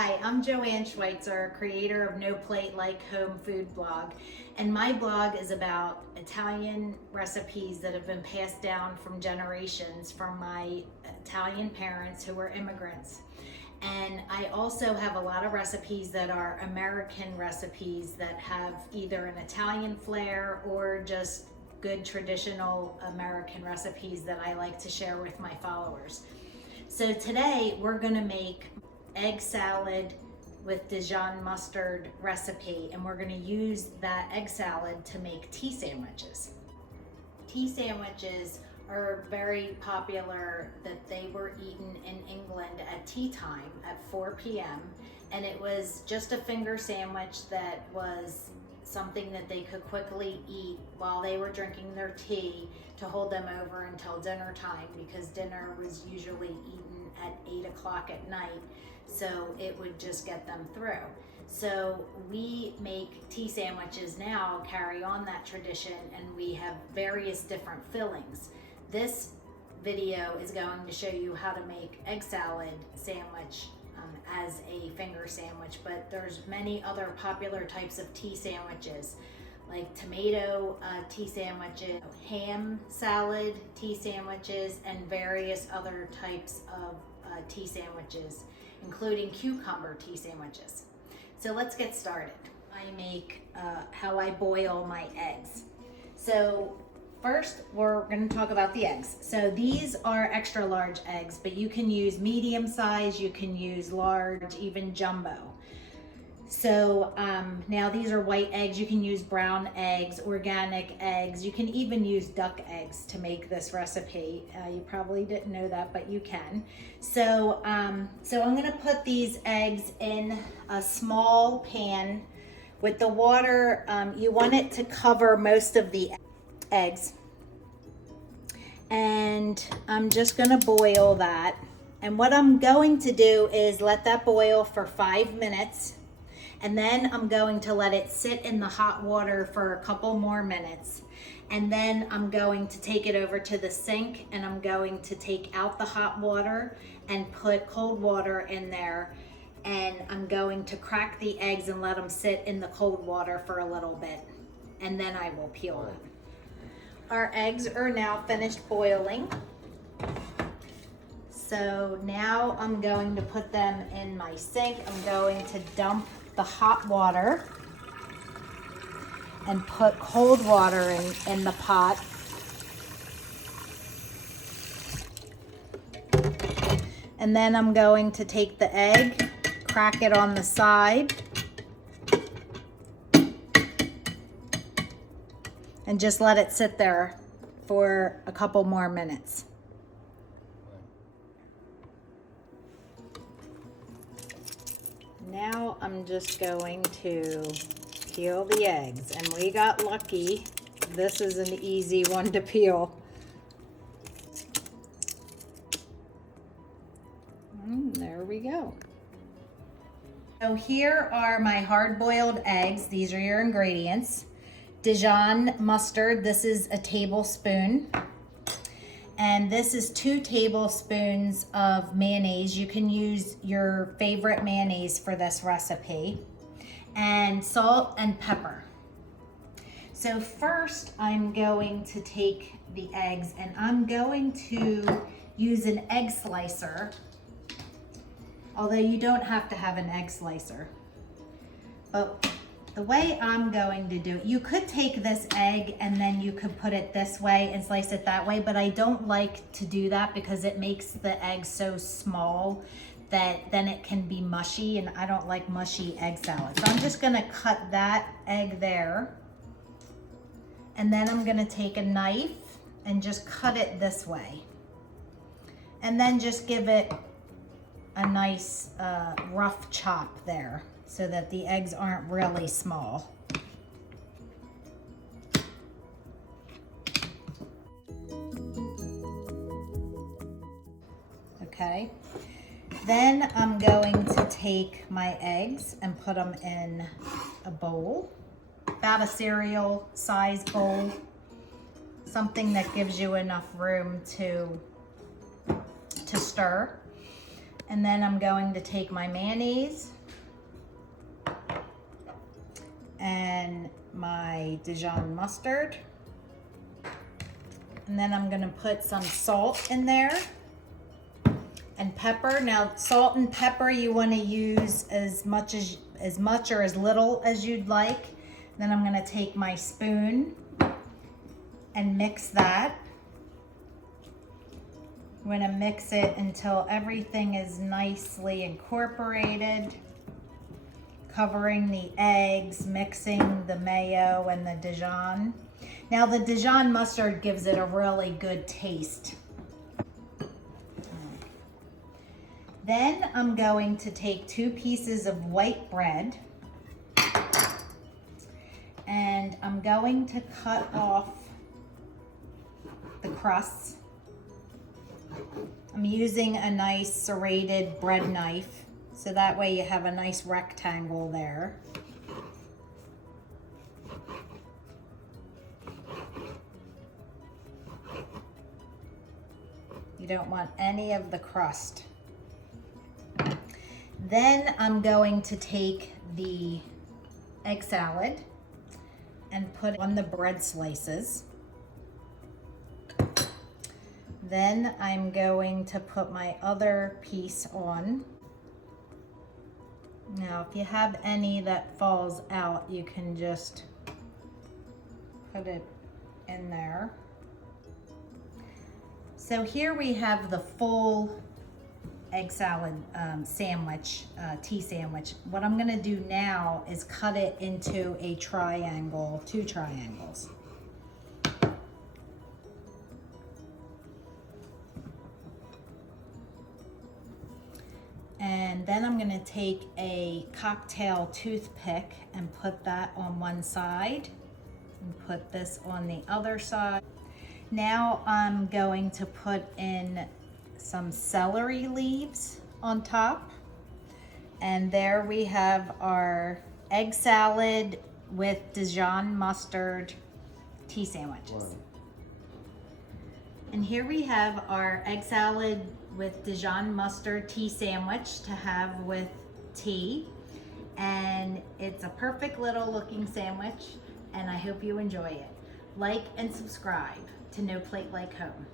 Hi, I'm Joanne Schweitzer, creator of No Plate Like Home Food blog, and my blog is about Italian recipes that have been passed down from generations from my Italian parents who were immigrants. And I also have a lot of recipes that are American recipes that have either an Italian flair or just good traditional American recipes that I like to share with my followers. So today we're gonna make egg salad with Dijon mustard recipe, and we're going to use that egg salad to make tea sandwiches. Tea sandwiches are very popular, that they were eaten in England at tea time at 4 p.m. and it was just a finger sandwich that was something that they could quickly eat while they were drinking their tea to hold them over until dinner time, because dinner was usually eaten at 8 o'clock at night, so it would just get them through. So we make tea sandwiches now, carry on that tradition, and we have various different fillings. This video is going to show you how to make egg salad sandwich as a finger sandwich, but there's many other popular types of tea sandwiches, like tomato tea sandwiches, ham salad tea sandwiches, and various other types of tea sandwiches, including cucumber tea sandwiches. So let's get started. I make how I boil my eggs. So first, we're going to talk about the eggs. So these are extra large eggs, but you can use medium size, you can use large, even jumbo. So now these are white eggs. You can use brown eggs, organic eggs. You can even use duck eggs to make this recipe. You probably didn't know that, but you can. So, so I'm gonna put these eggs in a small pan with the water. You want it to cover most of the eggs. And I'm just gonna boil that. And what I'm going to do is let that boil for 5 minutes. And then I'm going to let it sit in the hot water for a couple more minutes. And then I'm going to take it over to the sink, and I'm going to take out the hot water and put cold water in there. And I'm going to crack the eggs and let them sit in the cold water for a little bit. And then I will peel them. Our eggs are now finished boiling. So now I'm going to put them in my sink. I'm going to dump the hot water and put cold water in the pot. And then I'm going to take the egg, crack it on the side, and just let it sit there for a couple more minutes. Now I'm just going to peel the eggs, and we got lucky. This is an easy one to peel. There we go. So here are my hard-boiled eggs. These are your ingredients. Dijon mustard, this is a tablespoon. And this is 2 tablespoons of mayonnaise. You can use your favorite mayonnaise for this recipe. And salt and pepper. So first I'm going to take the eggs, and I'm going to use an egg slicer. Although you don't have to have an egg slicer. But the way I'm going to do it, you could take this egg and then you could put it this way and slice it that way, but I don't like to do that because it makes the egg so small that then it can be mushy, and I don't like mushy egg salad. So I'm just gonna cut that egg there, and then I'm gonna take a knife and just cut it this way. And then just give it a nice rough chop there, so that the eggs aren't really small. Okay, then I'm going to take my eggs and put them in a bowl, about a cereal size bowl, something that gives you enough room to stir. And then I'm going to take my mayonnaise and my Dijon mustard. And then I'm gonna put some salt in there and pepper. Now, salt and pepper you wanna use as much or as little as you'd like. Then I'm gonna take my spoon and mix that. I'm gonna mix it until everything is nicely incorporated, covering the eggs, mixing the mayo and the Dijon. Now the Dijon mustard gives it a really good taste. Then I'm going to take 2 pieces of white bread and I'm going to cut off the crusts. I'm using a nice serrated bread knife, so that way you have a nice rectangle there. You don't want any of the crust. Then I'm going to take the egg salad and put it on the bread slices. Then I'm going to put my other piece on. Now, if you have any that falls out, you can just put it in there. So here we have the full egg salad sandwich, tea sandwich. What I'm gonna do now is cut it into a triangle, 2 triangles. And then I'm gonna take a cocktail toothpick and put that on one side and put this on the other side. Now I'm going to put in some celery leaves on top. And there we have our egg salad with Dijon mustard tea sandwiches. Wow. And here we have our egg salad with Dijon mustard tea sandwich to have with tea. And it's a perfect little looking sandwich, and I hope you enjoy it. Like and subscribe to No Plate Like Home.